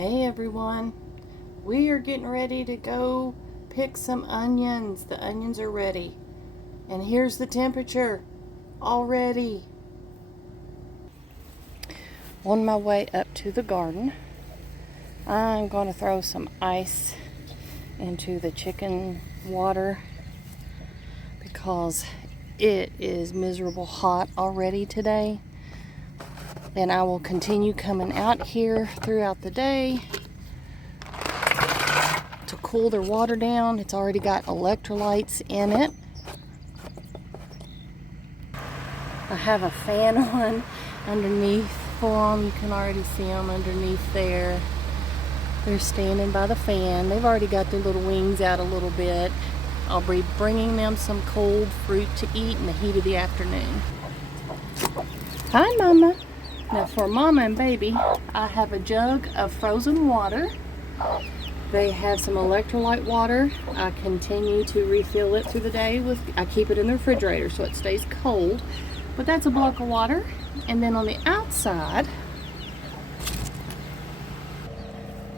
Hey everyone, we are getting ready to go pick some onions. The onions are ready. And here's the temperature already. On my way up to the garden, I'm going to throw some ice into the chicken water because it is miserable hot already today. And I will continue coming out here throughout the day to cool their water down. It's already got electrolytes in it. I have a fan on underneath for them. You can already see them underneath there. They're standing by the fan. They've already got their little wings out a little bit. I'll be bringing them some cold fruit to eat in the heat of the afternoon. Hi, Mama. Now for Mama and Baby, I have a jug of frozen water. They have some electrolyte water. I continue to refill it through the day. I keep it in the refrigerator so it stays cold. But that's a block of water. And then on the outside,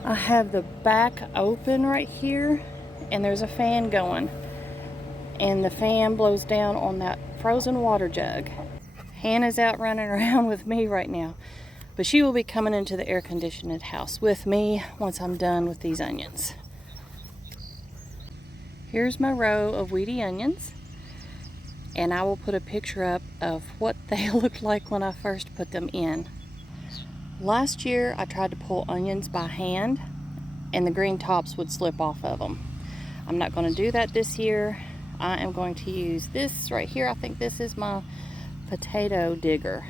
I have the back open right here, and there's a fan going. And the fan blows down on that frozen water jug. Hannah's out running around with me right now, but she will be coming into the air-conditioned house with me once I'm done with these onions. Here's my row of weedy onions, and I will put a picture up of what they looked like when I first put them in. Last year I tried to pull onions by hand and the green tops would slip off of them. I'm not going to do that this year. I am going to use this right here. I think this is my potato digger,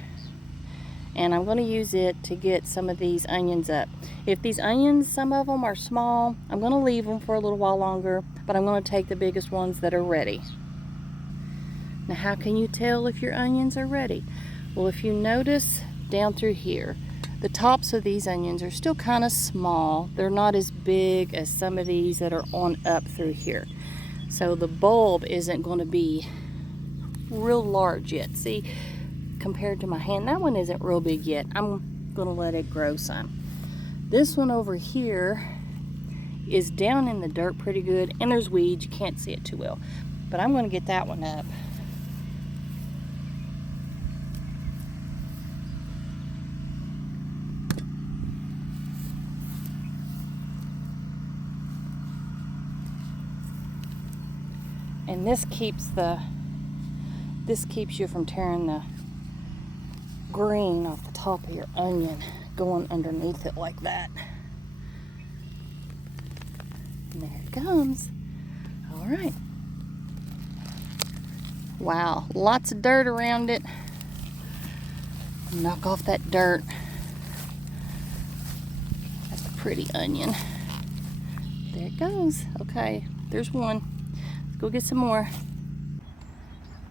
and I'm going to use it to get some of these onions up. If these onions, some of them are small, I'm going to leave them for a little while longer, but I'm going to take the biggest ones that are ready. Now, how can you tell if your onions are ready? Well, if you notice down through here, the tops of these onions are still kind of small. They're not as big as some of these that are on up through here. So the bulb isn't going to be real large yet. See, compared to my hand, that one isn't real big yet. I'm gonna let it grow some. This one over here is down in the dirt pretty good, and there's weeds. You can't see it too well, but I'm gonna get that one up. And this keeps you from tearing the green off the top of your onion going underneath it like that. And there it comes. All right. Wow, lots of dirt around it. Knock off that dirt. That's a pretty onion. There it goes. Okay, there's one. Let's go get some more.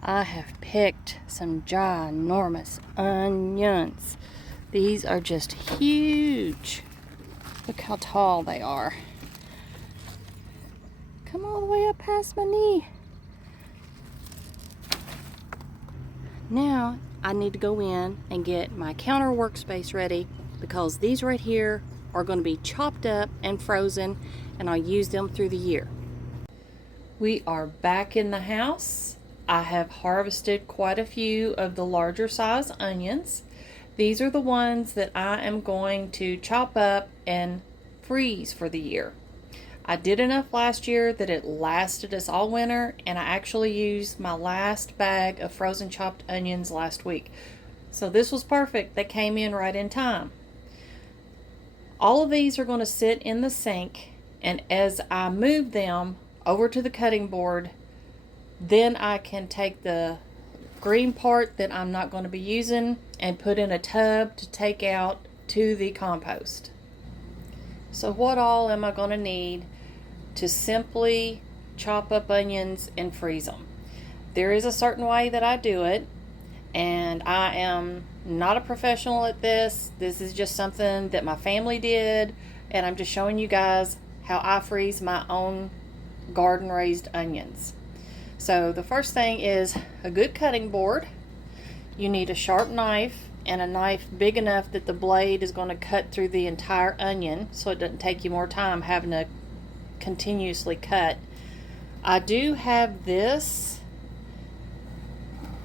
I have picked some ginormous onions. These are just huge. Look how tall they are. Come all the way up past my knee. Now I need to go in and get my counter workspace ready because these right here are going to be chopped up and frozen, and I'll use them through the year. We are back in the house. I have harvested quite a few of the larger size onions. These are the ones that I am going to chop up and freeze for the year. I did enough last year that it lasted us all winter, and I actually used my last bag of frozen chopped onions last week. So this was perfect. They came in right in time. All of these are going to sit in the sink, and as I move them over to the cutting board, then I can take the green part that I'm not going to be using and put in a tub to take out to the compost. So what all am I going to need to simply chop up onions and freeze them? There is a certain way that I do it, and I am not a professional at this. This is just something that my family did, and I'm just showing you guys how I freeze my own garden raised onions. So the first thing is a good cutting board. You need a sharp knife and a knife big enough that the blade is going to cut through the entire onion, so it doesn't take you more time having to continuously cut. I do have this,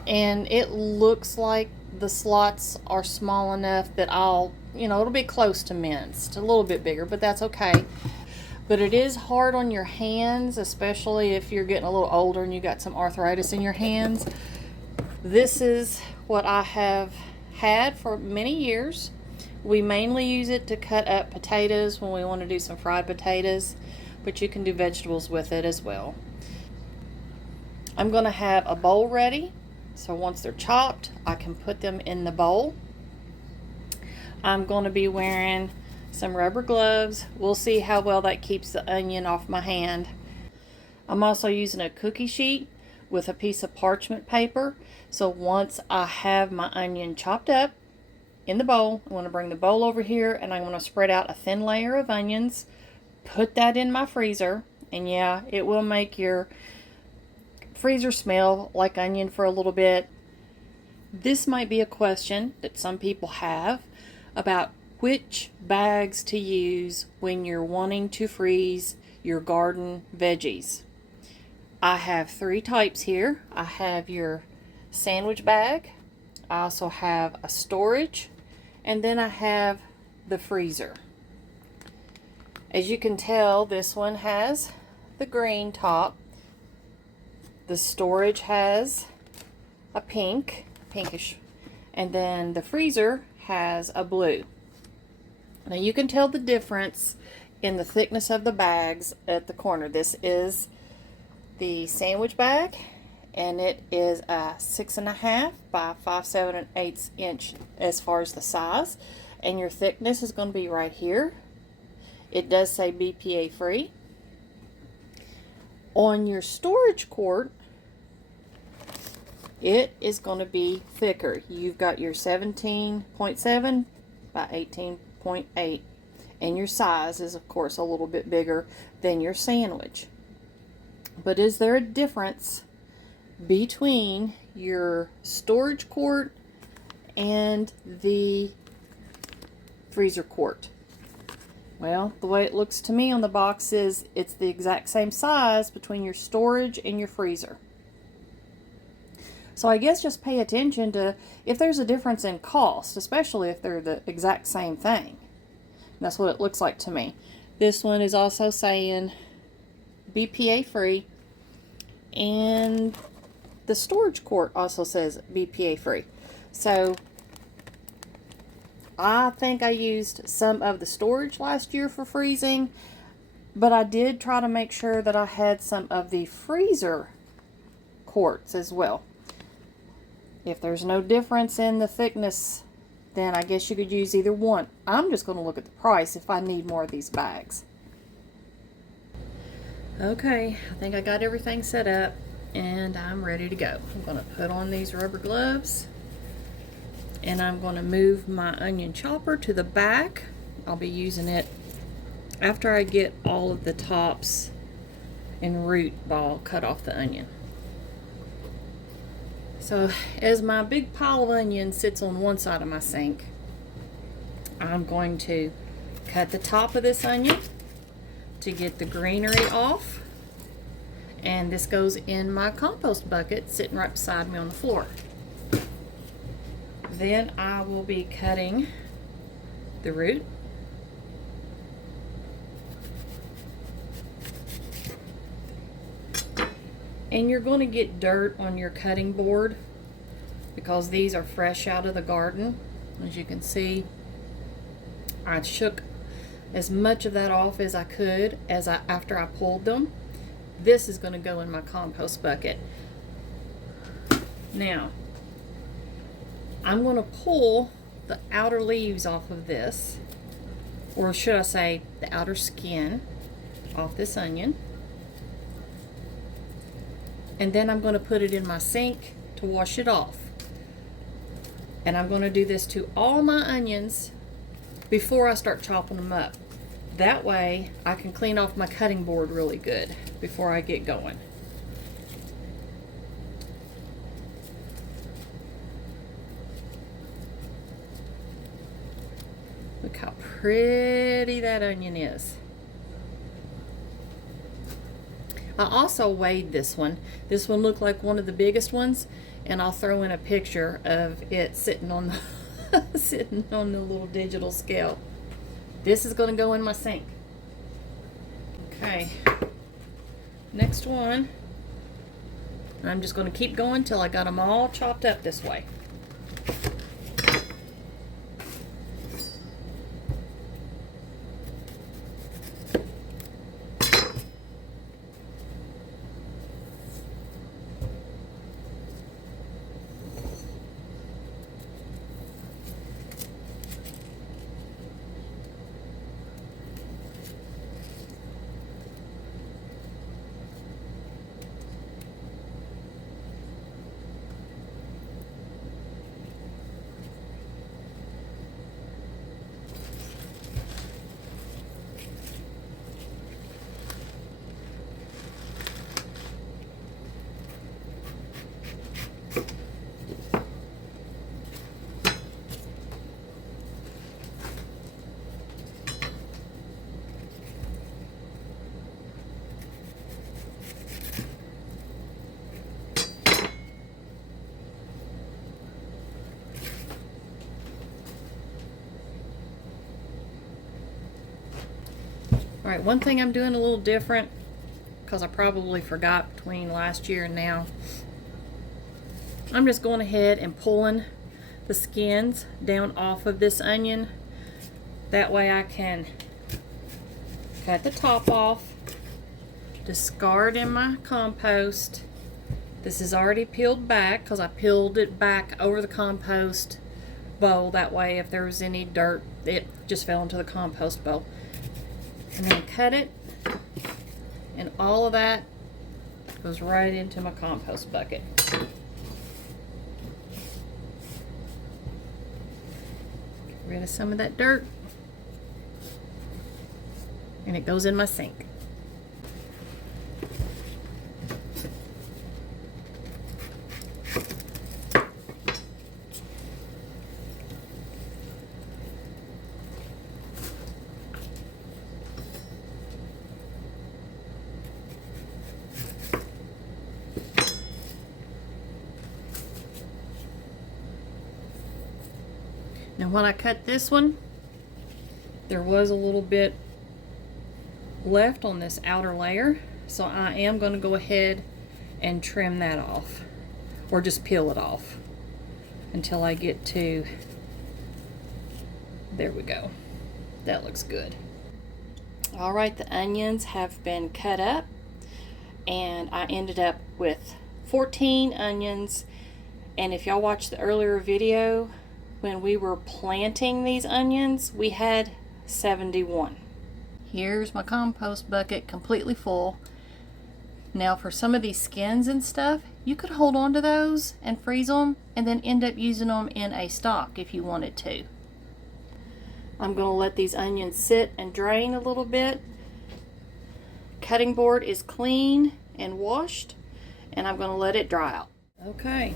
and it looks like the slots are small enough that it'll be close to minced, a little bit bigger, but that's okay. But it is hard on your hands, especially if you're getting a little older and you got some arthritis in your hands. This is what I have had for many years. We mainly use it to cut up potatoes when we want to do some fried potatoes, but you can do vegetables with it as well. I'm going to have a bowl ready, so once they're chopped, I can put them in the bowl. I'm going to be wearing some rubber gloves. We'll see how well that keeps the onion off my hand. I'm also using a cookie sheet with a piece of parchment paper. So once I have my onion chopped up in the bowl, I'm going to bring the bowl over here and I'm going to spread out a thin layer of onions, put that in my freezer, and yeah, it will make your freezer smell like onion for a little bit. This might be a question that some people have about which bags to use when you're wanting to freeze your garden veggies. I have 3 types here. I have your sandwich bag, I also have a storage, and then I have the freezer. As you can tell, this one has the green top. The storage has a pinkish, and then the freezer has a blue. Now you can tell the difference in the thickness of the bags at the corner. This is the sandwich bag, and it is a 6.5 by 5 7/8 inch as far as the size, and your thickness is going to be right here. It does say BPA free. On your storage quart, it is going to be thicker. You've got your 17.7 by 18.8, and your size is of course a little bit bigger than your sandwich. But is there a difference between your storage quart and the freezer quart? Well, the way it looks to me on the box is it's the exact same size between your storage and your freezer. So I guess just pay attention to if there's a difference in cost, especially if they're the exact same thing. That's what it looks like to me. This one is also saying BPA free, and the storage quart also says BPA free. So I think I used some of the storage last year for freezing, but I did try to make sure that I had some of the freezer quarts as well. If there's no difference in the thickness, then I guess you could use either one. I'm just going to look at the price if I need more of these bags. Okay, I think I got everything set up and I'm ready to go. I'm going to put on these rubber gloves and I'm going to move my onion chopper to the back. I'll be using it after I get all of the tops and root ball cut off the onion. So as my big pile of onion sits on one side of my sink, I'm going to cut the top of this onion to get the greenery off, and this goes in my compost bucket sitting right beside me on the floor. Then I will be cutting the root. And you're going to get dirt on your cutting board because these are fresh out of the garden. As you can see, I shook as much of that off as I could after I pulled them. This is going to go in my compost bucket. Now, I'm going to pull the outer leaves off of this, or should I say the outer skin off this onion. And then I'm going to put it in my sink to wash it off. And I'm going to do this to all my onions before I start chopping them up. That way I can clean off my cutting board really good before I get going. pretty that onion is. I also weighed this one. This one looked like one of the biggest ones, and I'll throw in a picture of it sitting on the sitting on the little digital scale. This is going to go in my sink. Okay. Next one. I'm just going to keep going till I got them all chopped up this way. All right, one thing I'm doing a little different, because I probably forgot between last year and now, I'm just going ahead and pulling the skins down off of this onion. That way I can cut the top off, discard in my compost. This is already peeled back because I peeled it back over the compost bowl. That way if there was any dirt, it just fell into the compost bowl. And then cut it, and all of that goes right into my compost bucket. Get rid of some of that dirt, and it goes in my sink. Now when I cut this one, there was a little bit left on this outer layer, so I am going to go ahead and trim that off, or just peel it off until I get to, there we go. That looks good. All right, the onions have been cut up, and I ended up with 14 onions. And if y'all watched the earlier video, when we were planting these onions, we had 71. Here's my compost bucket completely full. Now for some of these skins and stuff, you could hold on to those and freeze them and then end up using them in a stock if you wanted to. I'm going to let these onions sit and drain a little bit. Cutting board is clean and washed, and I'm going to let it dry out. Okay.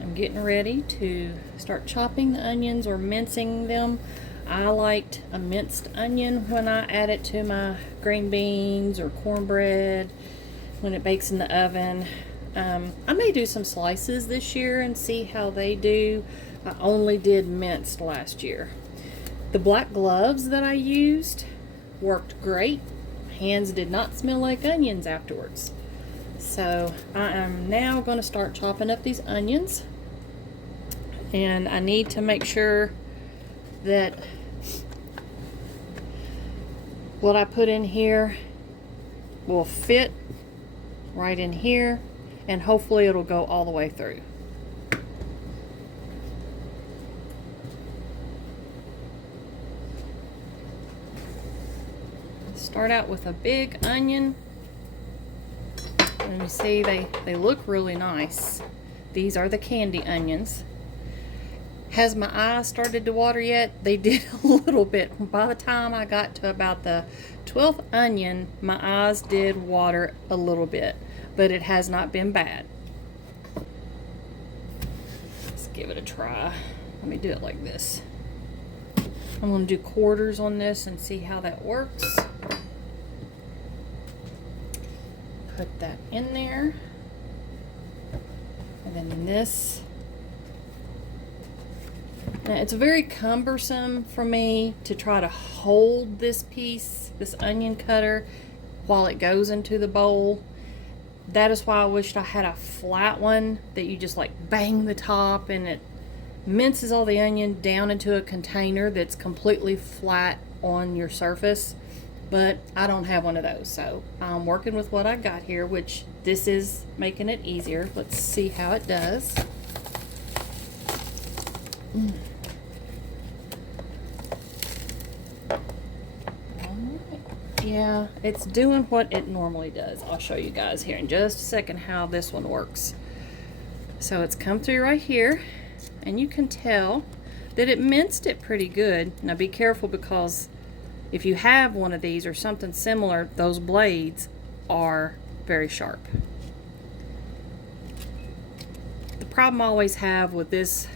I'm getting ready to start chopping the onions or mincing them. I liked a minced onion when I add it to my green beans or cornbread when it bakes in the oven. I may do some slices this year and see how they do. I only did minced last year. The black gloves that I used worked great. Hands did not smell like onions afterwards. So I am now going to start chopping up these onions. And I need to make sure that what I put in here will fit right in here, and hopefully it'll go all the way through. Start out with a big onion, and you see they look really nice. These are the candy onions. Has my eyes started to water yet? They did a little bit. By the time I got to about the 12th onion, my eyes did water a little bit, but it has not been bad. Let's give it a try. Let me do it like this. I'm going to do quarters on this and see how that works. Put that in there. And then this. Now it's very cumbersome for me to try to hold this piece, this onion cutter, while it goes into the bowl. That is why I wished I had a flat one that you just like bang the top and it minces all the onion down into a container that's completely flat on your surface. But I don't have one of those, so I'm working with what I got here, which this is making it easier. Let's see how it does. Yeah, it's doing what it normally does. I'll show you guys here in just a second how this one works. So it's come through right here, and you can tell that it minced it pretty good. Now be careful, because if you have one of these or something similar, those blades are very sharp. The problem I always have with this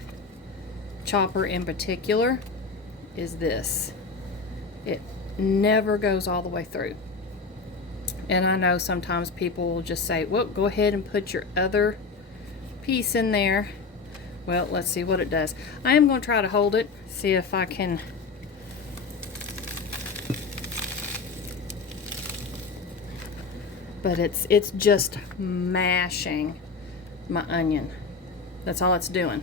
chopper in particular is this. It never goes all the way through. And I know sometimes people will just say, well, go ahead and put your other piece in there. Well, let's see what it does. I am going to try to hold it, see if I can. But it's just mashing my onion. That's all it's doing.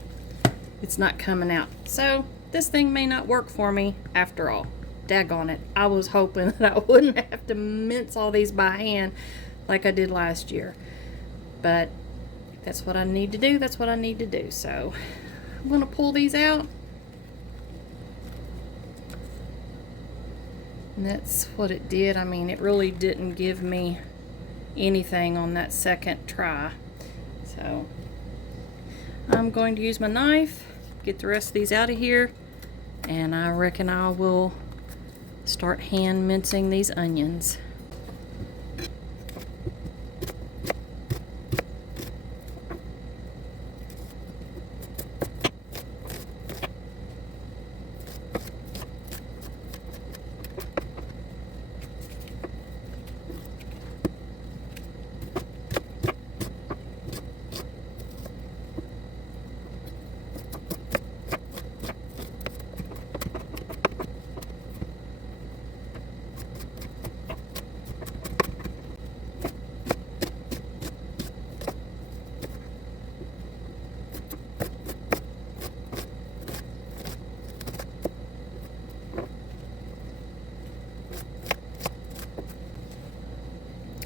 It's not coming out. So this thing may not work for me after all. Daggone it. I was hoping that I wouldn't have to mince all these by hand like I did last year. But if that's what I need to do, that's what I need to do. So I'm going to pull these out. And that's what it did. I mean, it really didn't give me anything on that second try. So I'm going to use my knife, get the rest of these out of here, and I reckon I will start hand mincing these onions.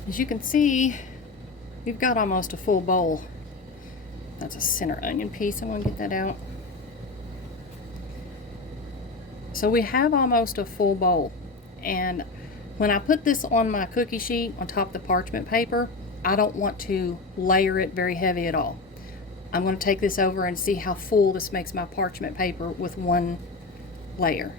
As you can see, we've got almost a full bowl. That's a center onion piece. I'm going to get that out. So we have almost a full bowl. And when I put this on my cookie sheet on top of the parchment paper, I don't want to layer it very heavy at all. I'm going to take this over and see how full this makes my parchment paper with one layer.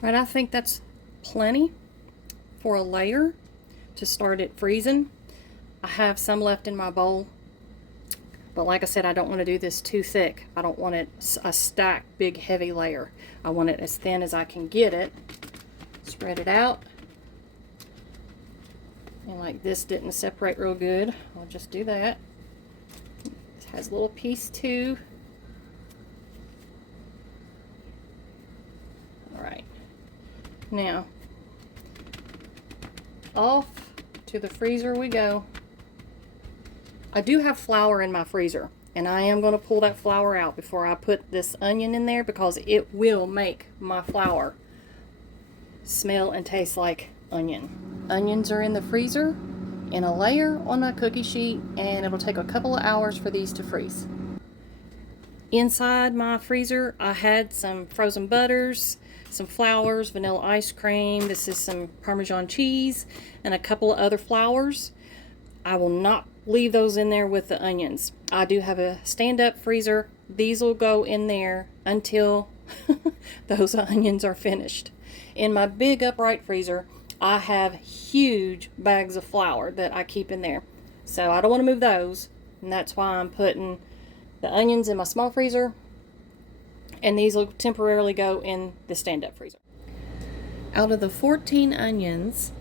Right, I think that's plenty for a layer to start it freezing. I have some left in my bowl, but like I said, I don't want to do this too thick. I don't want it a stacked big heavy layer. I want it as thin as I can get it. Spread it out. And like this didn't separate real good, I'll just do that. It has a little piece too. Alright. Now, off to the freezer we go. I do have flour in my freezer, and I am going to pull that flour out before I put this onion in there, because it will make my flour smell and taste like onion. Onions are in the freezer, in a layer on my cookie sheet, and it'll take a couple of hours for these to freeze. Inside my freezer, I had some frozen butters, some flours, vanilla ice cream, this is some Parmesan cheese, and a couple of other flours. I will not leave those in there with the onions. I do have a stand-up freezer. These will go in there until those onions are finished. In my big upright freezer, I have huge bags of flour that I keep in there. So I don't want to move those, and that's why I'm putting the onions in my small freezer, and these will temporarily go in the stand-up freezer. Out of the 14 onions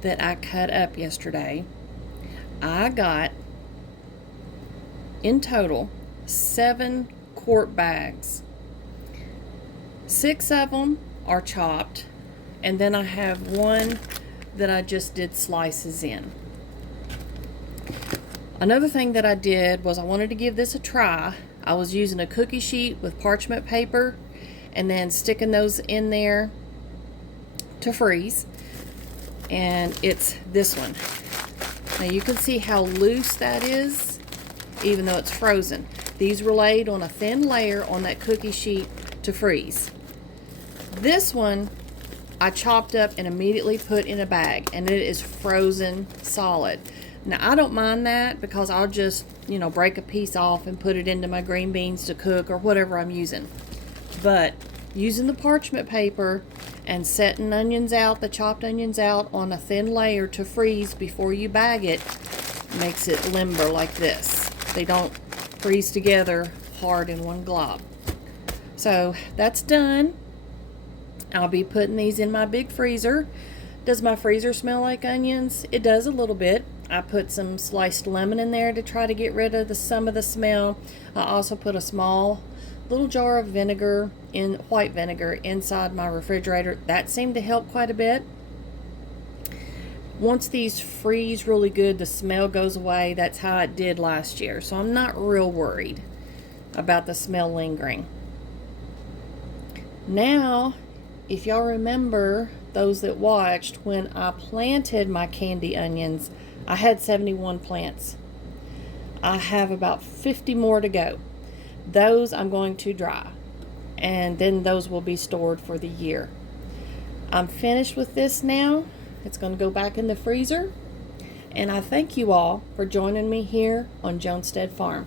that I cut up yesterday, I got in total 7 quart bags. 6 of them are chopped, and then I have one that I just did slices in. Another thing that I did was I wanted to give this a try. I was using a cookie sheet with parchment paper and then sticking those in there to freeze. And it's this one. Now you can see how loose that is, even though it's frozen. These were laid on a thin layer on that cookie sheet to freeze. This one I chopped up and immediately put in a bag, and it is frozen solid. Now I don't mind that because I'll just, break a piece off and put it into my green beans to cook or whatever I'm using. But using the parchment paper and setting onions out, the chopped onions out on a thin layer to freeze before you bag it, makes it limber like this. They don't freeze together hard in one glob. So that's done. I'll be putting these in my big freezer. Does my freezer smell like onions? It does a little bit. I put some sliced lemon in there to try to get rid of some of the smell. I also put a small little jar of vinegar, white vinegar, inside my refrigerator. That seemed to help quite a bit. Once these freeze really good, the smell goes away. That's how it did last year. So I'm not real worried about the smell lingering. Now, if y'all remember, those that watched, when I planted my candy onions, I had 71 plants. I have about 50 more to go. Those I'm going to dry, and then those will be stored for the year. I'm finished with this now. It's going to go back in the freezer, and I thank you all for joining me here on Jonestead Farm.